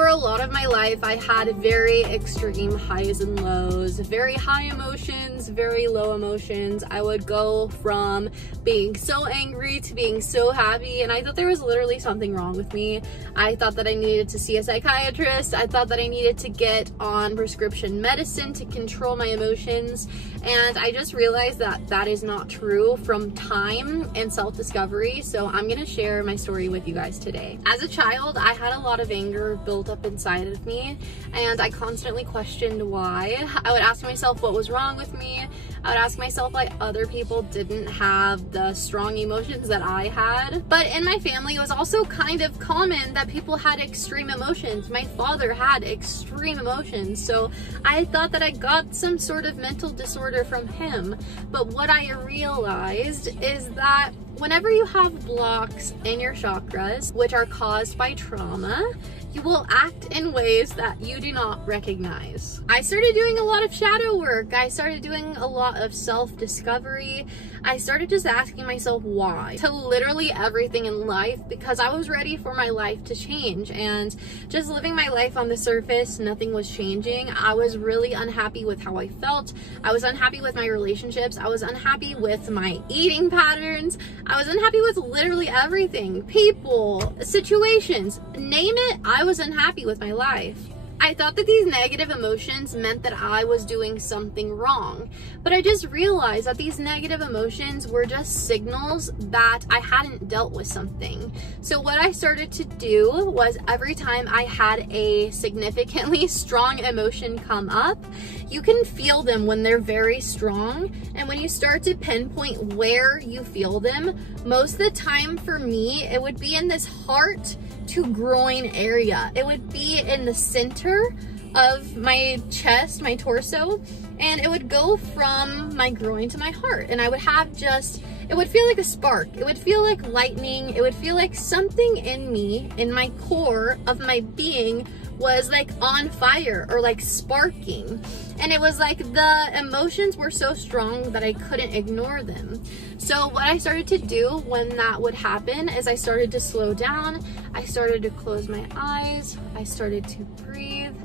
For a lot of my life, I had very extreme highs and lows, very high emotions, very low emotions. I would go from being so angry to being so happy, and I thought there was literally something wrong with me. I thought that I needed to see a psychiatrist. I thought that I needed to get on prescription medicine to control my emotions, and I just realized that that is not true from time and self-discovery. So I'm gonna share my story with you guys today. As a child, I had a lot of anger built up inside of me, and I constantly questioned why. I would ask myself what was wrong with me. I would ask myself why other people didn't have the strong emotions that I had. But in my family, it was also kind of common that people had extreme emotions. My father had extreme emotions, so I thought that I got some sort of mental disorder from him. But what I realized is that whenever you have blocks in your chakras, which are caused by trauma, you will act in ways that you do not recognize. I started doing a lot of shadow work. I started doing a lot of self-discovery. I started just asking myself why to literally everything in life, because I was ready for my life to change, and just living my life on the surface, nothing was changing. I was really unhappy with how I felt. I was unhappy with my relationships. I was unhappy with my eating patterns. I was unhappy with literally everything. People, situations, name it, I was unhappy with my life. I thought that these negative emotions meant that I was doing something wrong, but I just realized that these negative emotions were just signals that I hadn't dealt with something. So what I started to do was, every time I had a significantly strong emotion come up, you can feel them when they're very strong, and when you start to pinpoint where you feel them, most of the time for me, it would be in this heart to groin area. It would be in the center of my chest, my torso, and it would go from my groin to my heart, and I would have just, it would feel like a spark. It would feel like lightning. It would feel like something in me, in my core of my being, was like on fire or like sparking. And it was like the emotions were so strong that I couldn't ignore them. So what I started to do when that would happen is I started to slow down. I started to close my eyes. I started to breathe.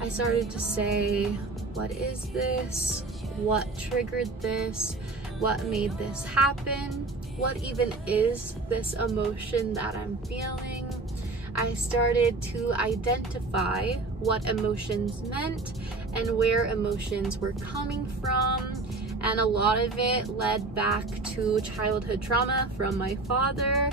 I started to say, what is this? What triggered this? What made this happen? What even is this emotion that I'm feeling? I started to identify what emotions meant and where emotions were coming from, and a lot of it led back to childhood trauma from my father.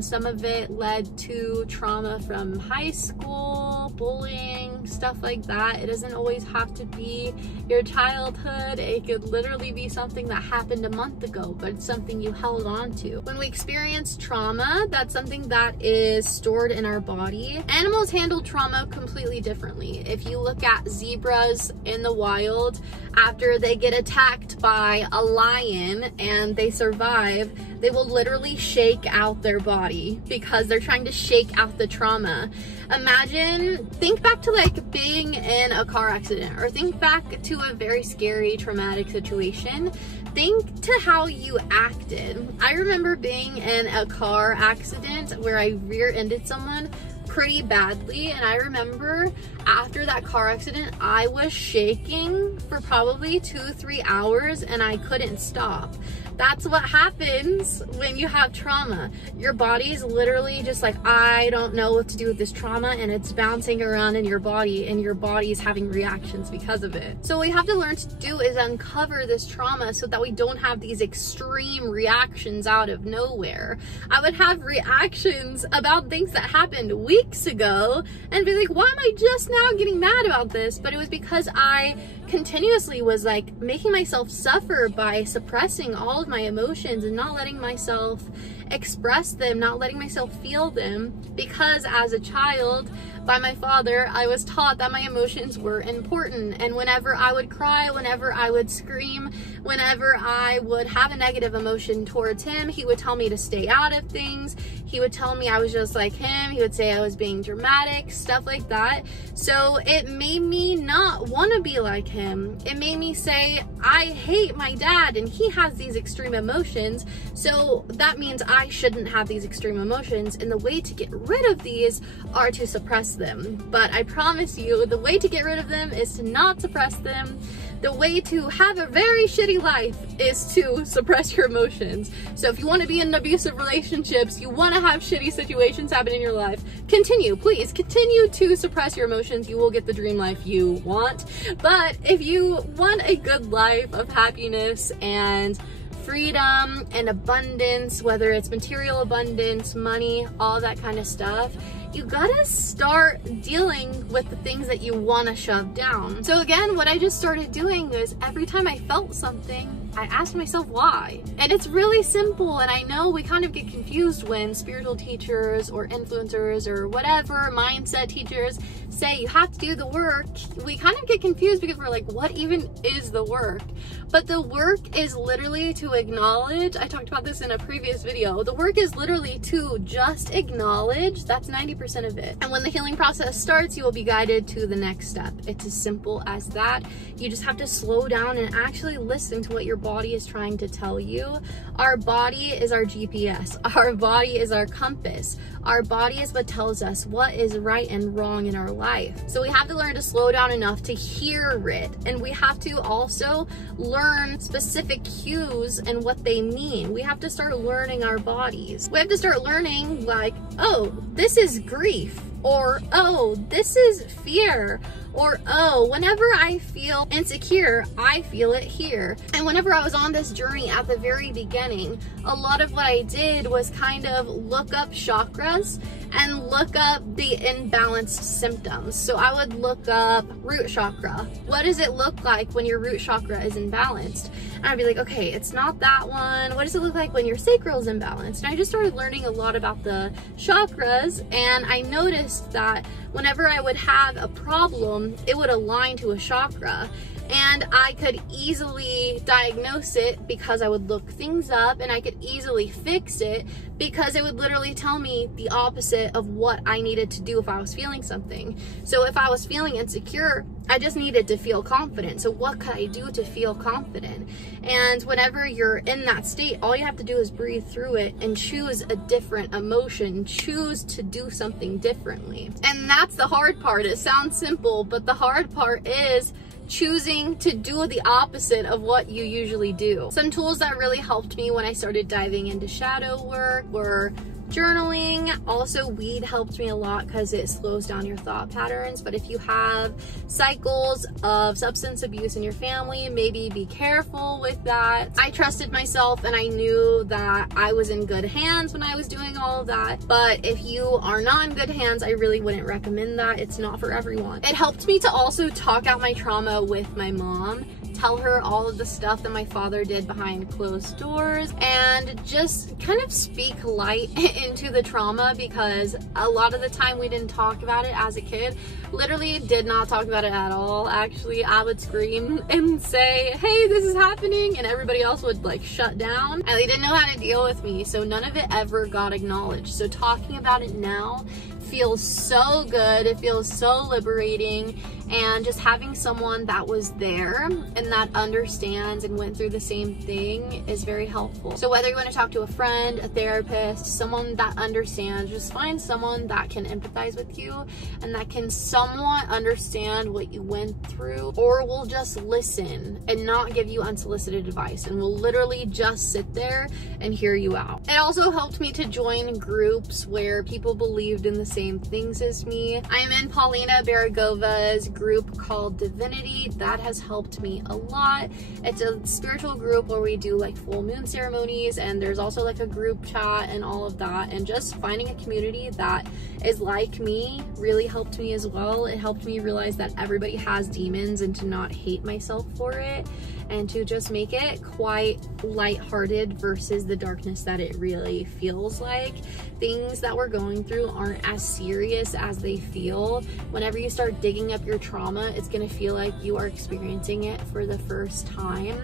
Some of it led to trauma from high school, bullying, stuff like that. It doesn't always have to be your childhood. It could literally be something that happened a month ago, but it's something you held on to. When we experience trauma, that's something that is stored in our body. Animals handle trauma completely differently. If you look at zebras in the wild, after they get attacked by a lion and they survive, they will literally shake out their body because they're trying to shake out the trauma. Imagine, think back to like being in a car accident, or think back to a very scary, traumatic situation. Think to how you acted. I remember being in a car accident where I rear-ended someone pretty badly, and I remember after that car accident I was shaking for probably 2-3 hours and I couldn't stop. That's what happens when you have trauma. Your body's literally just like, I don't know what to do with this trauma, and it's bouncing around in your body, and your body's having reactions because of it. So what we have to learn to do is uncover this trauma so that we don't have these extreme reactions out of nowhere. I would have reactions about things that happened weeks ago and be like, why am I just now getting mad about this? But it was because I continuously was like making myself suffer by suppressing all of my emotions and not letting myself express them, not letting myself feel them, because as a child, by my father, I was taught that my emotions were important. And whenever I would cry, whenever I would scream, whenever I would have a negative emotion towards him, he would tell me to stay out of things. He would tell me I was just like him. He would say I was being dramatic, stuff like that. So it made me not want to be like him. him. It made me say, I hate my dad and he has these extreme emotions, so that means I shouldn't have these extreme emotions, and the way to get rid of these are to suppress them. But I promise you, the way to get rid of them is to not suppress them. The way to have a very shitty life is to suppress your emotions. So if you want to be in abusive relationships, you want to have shitty situations happen in your life, please continue to suppress your emotions. You will get the dream life you want. But if you want a good life of happiness and freedom and abundance, whether it's material abundance, money, all that kind of stuff, you gotta start dealing with the things that you want to shove down. So again, what I just started doing is every time I felt something, I asked myself why. And it's really simple, and I know we kind of get confused when spiritual teachers or influencers or whatever mindset teachers say you have to do the work. We kind of get confused because we're like, what even is the work? But the work is literally to acknowledge, I talked about this in a previous video, the work is literally to just acknowledge. That's 90% of it. And when the healing process starts, you will be guided to the next step. It's as simple as that. You just have to slow down and actually listen to what your body is trying to tell you. Our body is our GPS. Our body is our compass. Our body is what tells us what is right and wrong in our life. So we have to learn to slow down enough to hear it. And we have to also learn specific cues and what they mean. We have to start learning our bodies. We have to start learning, like, oh, this is grief, or oh, this is fear, or oh, whenever I feel insecure, I feel it here. And whenever I was on this journey at the very beginning, a lot of what I did was kind of look up chakras and look up the imbalanced symptoms. So I would look up root chakra. What does it look like when your root chakra is imbalanced? And I'd be like, okay, it's not that one. What does it look like when your sacral is imbalanced? And I just started learning a lot about the chakras, and I noticed that whenever I would have a problem, it would align to a chakra. And I could easily diagnose it because I would look things up, and I could easily fix it because it would literally tell me the opposite of what I needed to do if I was feeling something. So if I was feeling insecure, I just needed to feel confident. So what could I do to feel confident? And whenever you're in that state, all you have to do is breathe through it and choose a different emotion, choose to do something differently. And that's the hard part. It sounds simple, but the hard part is choosing to do the opposite of what you usually do. Some tools that really helped me when I started diving into shadow work were journaling. Also, weed helped me a lot because it slows down your thought patterns. But if you have cycles of substance abuse in your family, maybe be careful with that. I trusted myself and I knew that I was in good hands when I was doing all of that. But if you are not in good hands, I really wouldn't recommend that. It's not for everyone. It helped me to also talk out my trauma with my mom, tell her all of the stuff that my father did behind closed doors, and just kind of speak light into the trauma, because a lot of the time we didn't talk about it as a kid. Literally did not talk about it at all. Actually, I would scream and say, hey, this is happening, and everybody else would like shut down, and they didn't know how to deal with me, so none of it ever got acknowledged. So talking about it now feels so good. It feels so liberating, and just having someone that was there and that understands and went through the same thing is very helpful. So whether you want to talk to a friend, a therapist, someone that understands, just find someone that can empathize with you and that can somewhat understand what you went through, or will just listen and not give you unsolicited advice and will literally just sit there and hear you out. It also helped me to join groups where people believed in the same things as me. I'm in Paulina Baragova's group called Divinity. That has helped me a lot. It's a spiritual group where we do like full moon ceremonies, and there's also like a group chat and all of that, and just finding a community that is like me really helped me as well. It helped me realize that everybody has demons and to not hate myself for it. and to just make it quite lighthearted versus the darkness that it really feels like. Things that we're going through aren't as serious as they feel. Whenever you start digging up your trauma, it's gonna feel like you are experiencing it for the first time.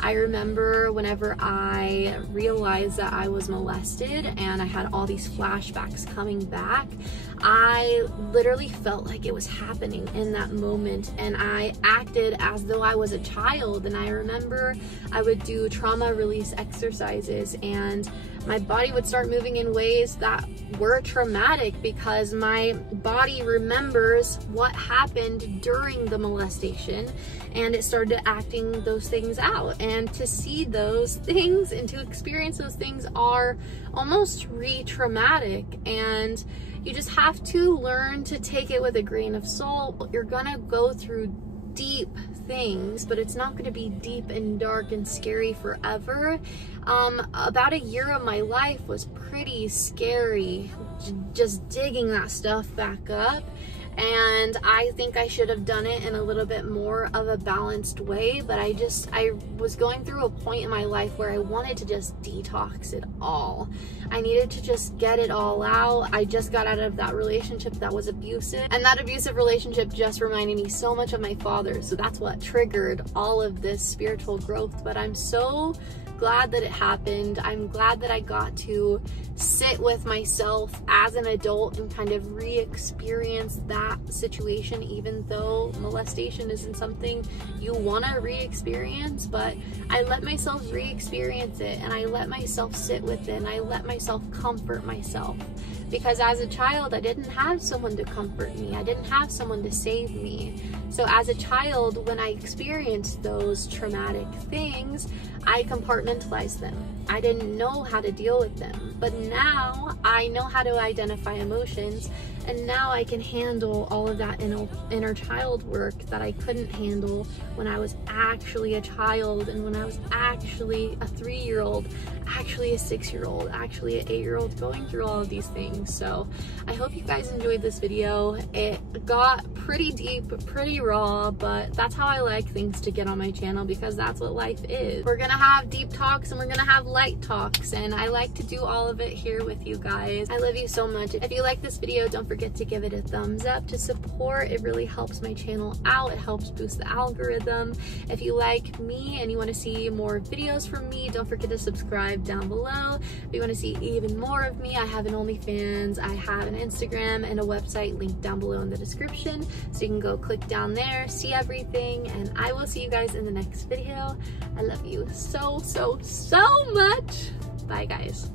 I remember whenever I realized that I was molested and I had all these flashbacks coming back, I literally felt like it was happening in that moment, and I acted as though I was a child. And I remember I would do trauma release exercises and my body would start moving in ways that were traumatic because my body remembers what happened during the molestation, and it started acting those things out. And to see those things and to experience those things are almost re-traumatic, and you just have to learn to take it with a grain of salt. You're gonna go through deep things, but it's not going to be deep and dark and scary forever. About a year of my life was pretty scary, just digging that stuff back up. And I think I should have done it in a little bit more of a balanced way, but I was going through a point in my life where I wanted to just detox it all. I needed to just get it all out. I just got out of that relationship that was abusive, and that abusive relationship just reminded me so much of my father. So that's what triggered all of this spiritual growth. But I'm so glad that it happened. I'm glad that I got to sit with myself as an adult and kind of re-experience that situation, even though molestation isn't something you want to re-experience. But I let myself re-experience it, and I let myself sit with it, and I let myself comfort myself. Because as a child, I didn't have someone to comfort me. I didn't have someone to save me. So as a child, when I experienced those traumatic things, I compartmentalized them. I didn't know how to deal with them. But now I know how to identify emotions, and now I can handle all of that inner child work that I couldn't handle when I was actually a child, and when I was actually a 3-year-old, actually a 6-year-old, actually an 8-year-old, going through all of these things. So I hope you guys enjoyed this video. It got pretty deep, pretty raw, but that's how I like things to get on my channel, because that's what life is. We're gonna have deep talks and we're gonna have light talks, and I like to do all of it here with you guys. I love you so much. If you like this video, don't forget to give it a thumbs up to support. It really helps my channel out. It helps boost the algorithm. If you like me and you want to see more videos from me, don't forget to subscribe down below. If you want to see even more of me, I have an OnlyFans, I have an Instagram, and a website linked down below in the description, so you can go click down there, see everything, and I will see you guys in the next video. I love you so, so, so much. Bye, guys.